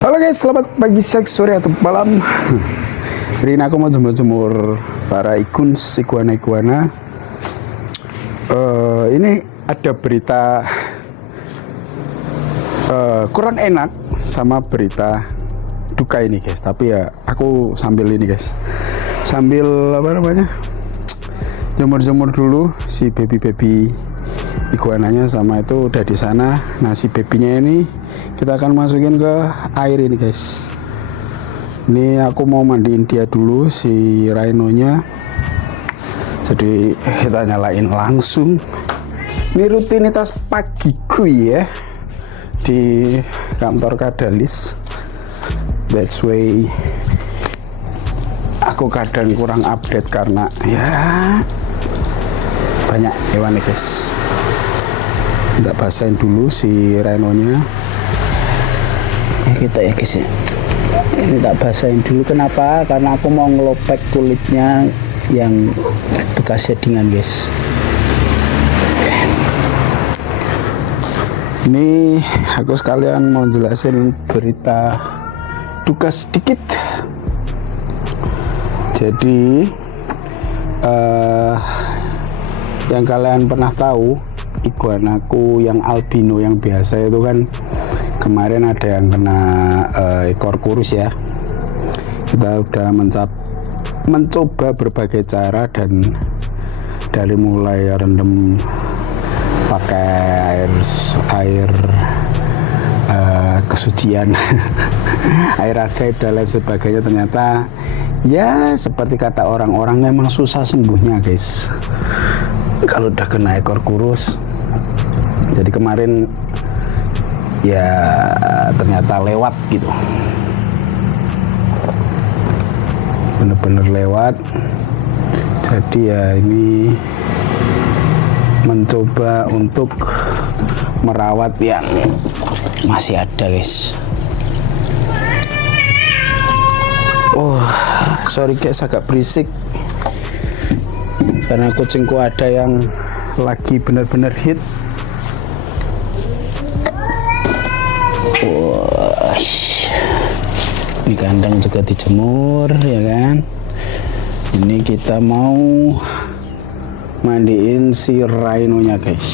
Halo guys, selamat pagi, siang, sore, atau malam. Hari ini aku mau jemur-jemur para iguana-iguana. Ini ada berita kurang enak sama berita duka ini guys. Tapi ya aku sambil ini guys, sambil apa namanya, jemur-jemur dulu si baby iguananya sama itu udah di sana. Nah si babynya ini kita akan masukin ke air ini guys. Ini aku mau mandiin dia dulu si rhinonya. Jadi kita nyalain langsung. Ini rutinitas pagiku ya di kantor Kadalis. That's why aku kadang kurang update karena ya banyak hewan nih guys. Kita basahin dulu si rhinonya. Kita ya guys ya, ini tak basahin dulu. Kenapa? Karena aku mau ngelopek kulitnya yang bekas shadingan guys. Ini aku sekalian mau jelasin berita duka sedikit. Jadi yang kalian pernah tahu, iguanaku yang albino yang biasa itu kan kemarin ada yang kena ekor kurus ya. Kita udah mencoba berbagai cara, dan dari mulai rendam pakai air kesucian air ajaib dan lain sebagainya, ternyata ya seperti kata orang-orang memang susah sembuhnya guys kalau udah kena ekor kurus. Jadi kemarin ya ternyata lewat gitu, bener-bener lewat. Jadi ya ini mencoba untuk merawat yang masih ada guys. Oh sorry guys, agak berisik karena kucingku ada yang lagi bener-bener hit. Ini kandang juga dijemur ya kan. Ini kita mau mandiin si rhinonya guys.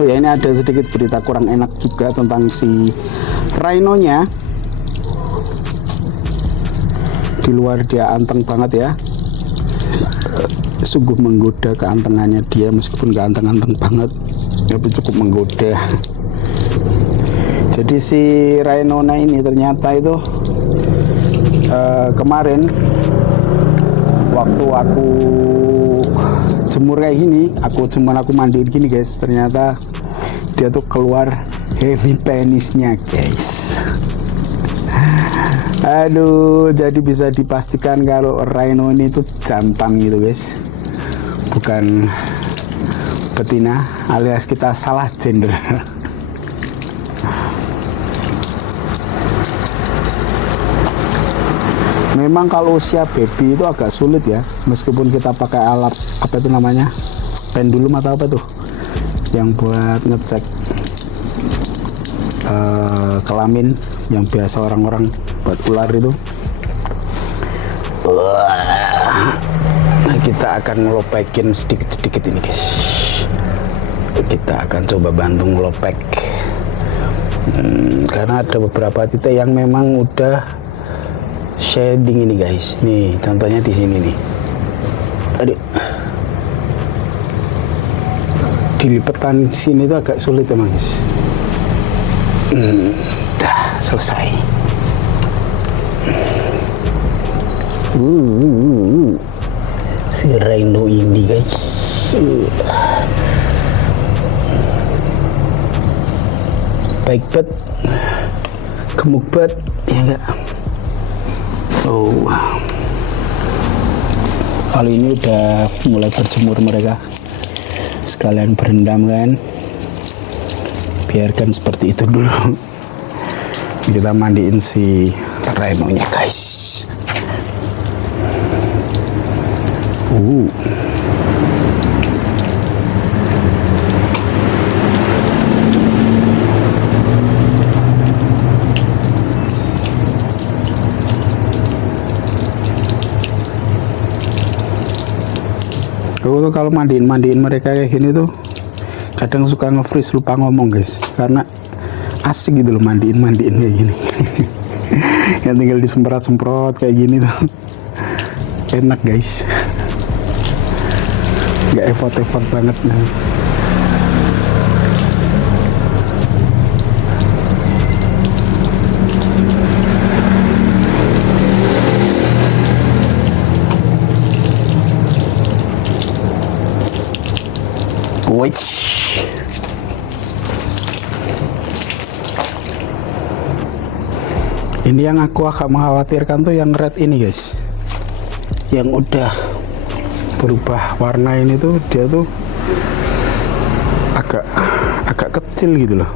Oh ya, ini ada sedikit berita kurang enak juga tentang si rhinonya. Di luar dia anteng banget ya, sungguh menggoda keantengannya dia, meskipun gak anteng-anteng banget tapi cukup menggoda. Jadi si rhinona ini ternyata itu kemarin waktu aku jemur kayak gini, aku mandiin gini guys, ternyata dia tuh keluar heavy penisnya guys. Aduh, jadi bisa dipastikan kalau rhino ini tuh jantan gitu guys, bukan betina, alias kita salah gender. Memang kalau usia baby itu agak sulit ya, meskipun kita pakai alat apa itu namanya, pendulum atau apa tuh yang buat ngecek kelamin yang biasa orang-orang buat ular itu. Nah, kita akan ngelopekin sedikit-sedikit ini guys. Kita akan coba bantu ngelopek karena ada beberapa titik yang memang udah shading ini guys. Nih contohnya di sini nih. Aduh, dilipetan sini itu agak sulit emang guys. Dah selesai. Si rhino ini guys, baik banget, gemuk banget ya enggak. Oh, kali ini udah mulai berjemur mereka, sekalian berendam kan. Biarkan seperti itu dulu. Kita mandiin si rhinonya guys. aku tuh kalau mandiin mereka kayak gini tuh kadang suka nge-freeze, lupa ngomong guys, karena asik gitu loh mandiin kayak gini. Yang tinggal disemprot kayak gini tuh enak guys, nggak effort banget nah. Ini yang aku agak mengkhawatirkan tuh yang red ini guys, yang udah berubah warna ini tuh, dia tuh agak kecil gitu loh.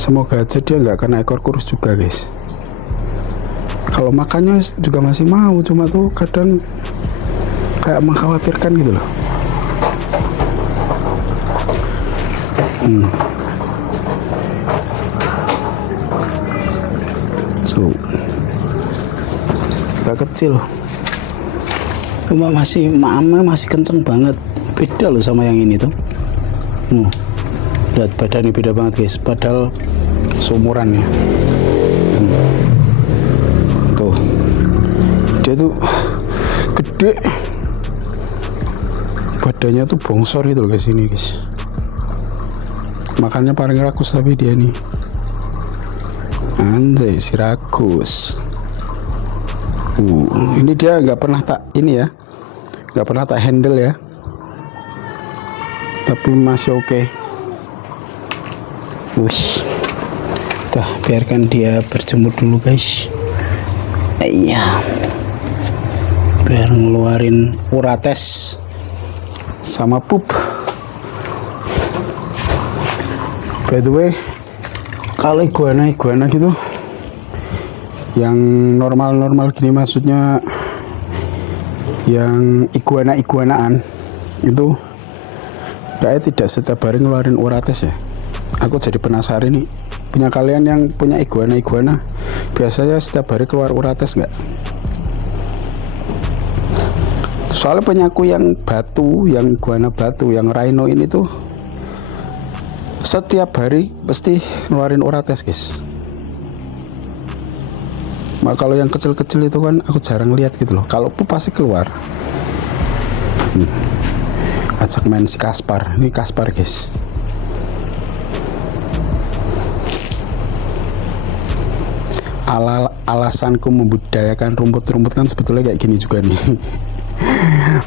Semoga aja dia nggak kena ekor kurus juga guys. Kalau makannya juga masih mau, cuma tuh kadang kayak mengkhawatirkan gitu loh. So, agak kecil, cuma masih kenceng banget. Beda loh sama yang ini tuh. Lihat badannya beda banget guys, padahal seumuran ya. Tuh, dia tuh gede, badannya tuh bongsor gitu loh guys, ini guys. Makannya paling rakus tapi dia nih. Anjay, si rakus. Ini dia nggak pernah tak handle ya, tapi masih oke. Udah, biarkan dia berjemur dulu guys. Iya, biar ngeluarin urates sama pup. By the way, kalau iguana gitu, yang normal gini, maksudnya yang iguanaan itu kayak tidak setiap hari ngeluarin urates ya. Aku jadi penasaran nih, punya kalian yang punya iguana biasanya setiap hari keluar urates nggak? Soalnya penyaku yang iguana batu, yang rhino ini tuh setiap hari pasti ngeluarin urates guys. Nah, kalau yang kecil-kecil itu kan aku jarang lihat gitu loh. Kalau pup pasti keluar. Ajak main si Kaspar. Ini Kaspar guys. Alasanku membudidayakan rumput-rumput kan sebetulnya kayak gini juga nih.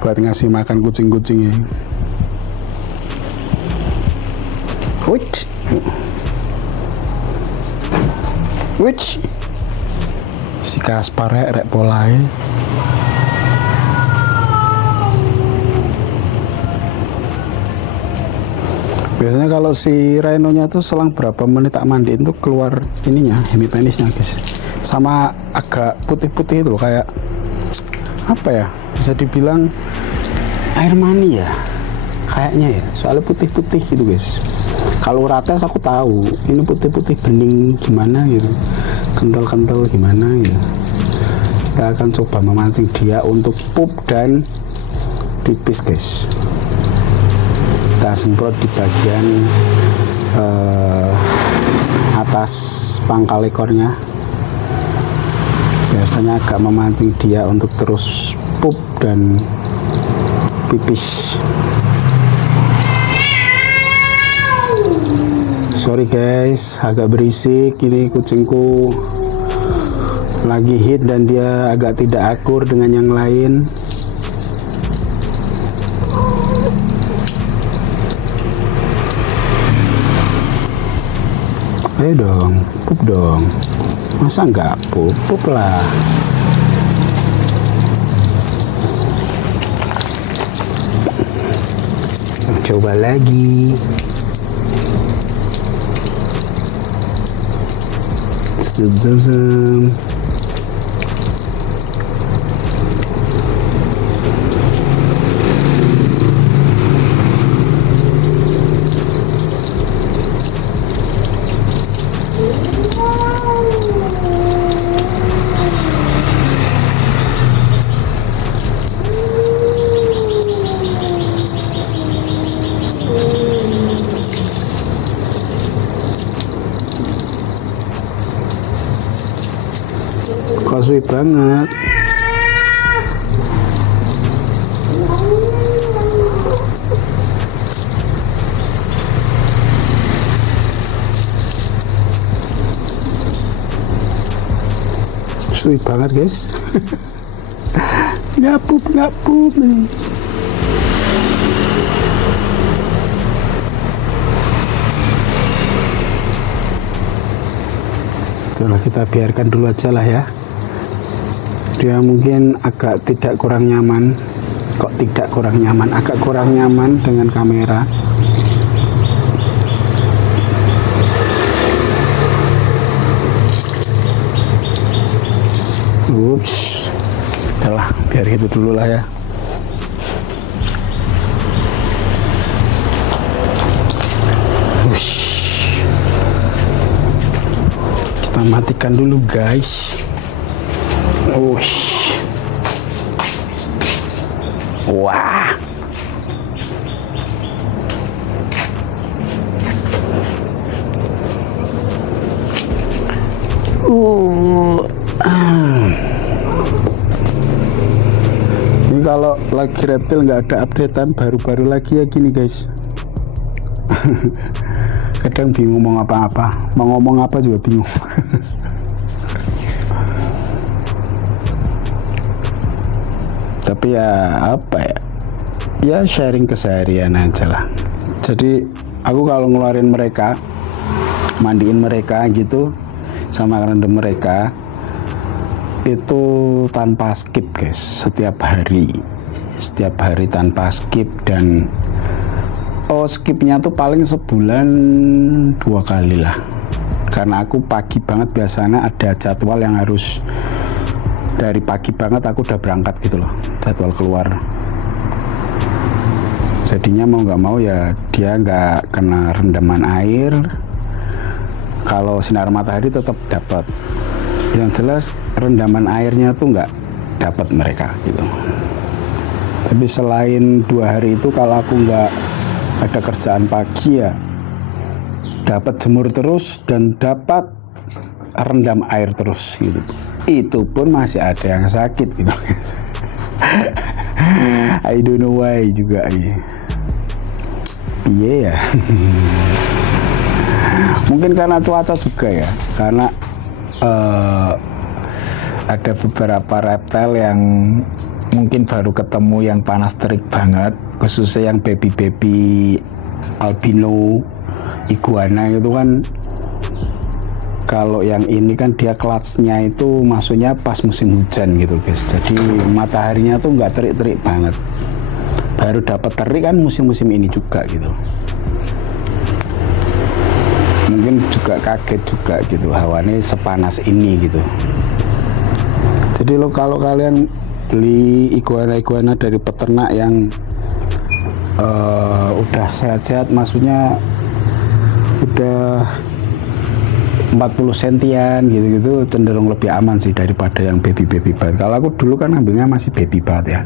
Buat ngasih makan kucing-kucing ya. Which si Kaspar rek polai. Biasanya kalau si rhino-nya tuh selang berapa menit tak mandiin tuh keluar ininya, hemipenisnya guys. Sama agak putih-putih itu loh, kayak apa ya, bisa dibilang air mani ya kayaknya ya, soalnya putih-putih gitu guys. Kalau urates aku tahu ini putih-putih bening gimana gitu, kental-kental gimana gitu. Kita akan coba memancing dia untuk pup dan pipis guys. Kita semprot di bagian atas pangkal ekornya. Biasanya agak memancing dia untuk terus pup dan pipis. Sorry guys, agak berisik, ini kucingku lagi hit dan dia agak tidak akur dengan yang lain. Ayo dong, pup dong. Masa enggak pup lah. Coba lagi. Zoom. suwe banget. Suwe banget guys. Ngapup nih. Itulah, kita biarkan dulu aja lah ya. Dia mungkin agak tidak kurang nyaman. Kok tidak kurang nyaman? Agak kurang nyaman dengan kamera. Ups, udahlah, biar gitu dulu lah ya. Ush. Kita matikan dulu guys. Ush. Wah. Ini kalau lagi reptil nggak ada updatean, baru-baru lagi ya gini guys. Kadang bingung mau ngomong apa juga bingung. Tapi ya apa ya, ya sharing keseharian aja lah. Jadi aku kalau ngeluarin mereka, mandiin mereka gitu sama rendam mereka itu tanpa skip guys, setiap hari tanpa skip. Dan skipnya tuh paling sebulan 2 kali lah, karena aku pagi banget biasanya ada jadwal yang harus, dari pagi banget aku udah berangkat gitu loh, jadwal keluar. Jadinya mau nggak mau ya dia nggak kena rendaman air. Kalau sinar matahari tetap dapat, yang jelas rendaman airnya tuh nggak dapat mereka gitu. Tapi selain 2 hari itu, kalau aku nggak ada kerjaan pagi ya dapat jemur terus dan dapat rendam air terus gitu. Itu pun masih ada yang sakit gitu. I don't know why juga ya. Iya ya. Mungkin karena cuaca juga ya, karena ada beberapa reptil yang mungkin baru ketemu yang panas terik banget, khususnya yang baby albino iguana itu kan. Kalau yang ini kan dia clutch-nya itu masuknya pas musim hujan gitu guys, jadi mataharinya tuh nggak terik-terik banget. Baru dapat terik kan musim-musim ini juga gitu. Mungkin juga kaget juga gitu, hawanya sepanas ini gitu. Jadi lo kalau kalian beli iguana dari peternak yang udah sehat-sehat, maksudnya udah 40 sentian gitu-gitu, cenderung lebih aman sih daripada yang baby banget. Kalau aku dulu kan ambilnya masih baby banget ya,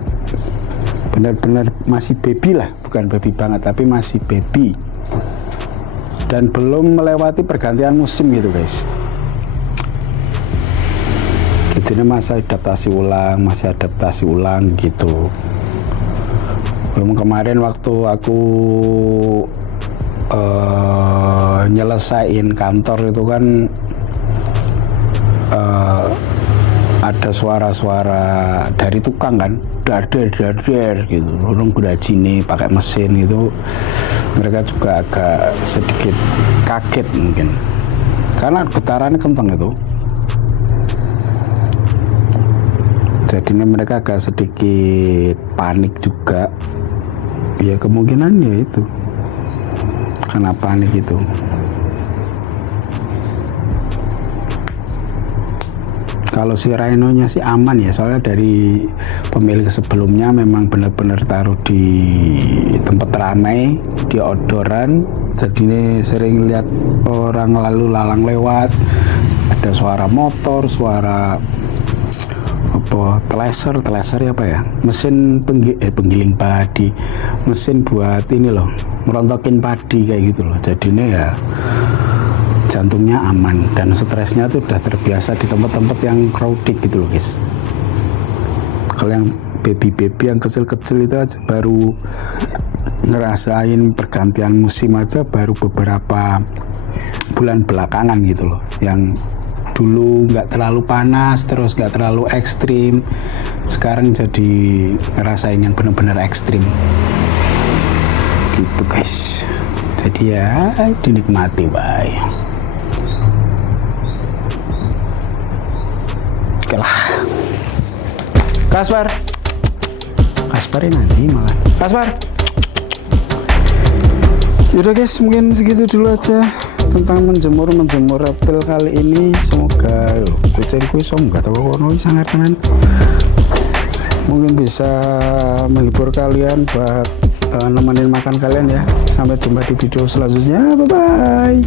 benar-benar masih baby lah, bukan baby banget tapi masih baby, dan belum melewati pergantian musim gitu guys. Jadi masih adaptasi ulang gitu. Belum kemarin waktu aku nyelesain kantor itu kan ada suara-suara dari tukang kan, dar gitu, orang gerajine pakai mesin gitu. Mereka juga agak sedikit kaget mungkin karena getarannya kencang itu. Jadinya mereka agak sedikit panik juga ya, kemungkinan ya itu karena panik itu. Kalau si rhino-nya sih aman ya, soalnya dari pemilik sebelumnya memang benar-benar taruh di tempat ramai, di outdooran. Jadi ini sering lihat orang lalu lalang lewat, ada suara motor, suara apa, teleser apa ya, mesin penggiling padi, mesin buat ini loh, merontokin padi kayak gitu loh. Jadinya ya jantungnya aman dan stresnya tuh udah terbiasa di tempat-tempat yang crowded gitu loh guys. Kalau yang baby yang kecil-kecil itu aja baru ngerasain pergantian musim aja baru beberapa bulan belakangan gitu loh, yang dulu nggak terlalu panas terus nggak terlalu ekstrim, sekarang jadi ngerasain yang benar-benar ekstrim gitu guys. Jadi ya dinikmati bye. Oke lah, Kaspar ini nanti malah Kaspar. Yaudah guys, mungkin segitu dulu aja tentang menjemur reptil kali ini. Semoga kucingku nggak tahu kono sangat tenan, mungkin bisa menghibur kalian buat nemenin makan kalian ya. Sampai jumpa di video selanjutnya, bye bye.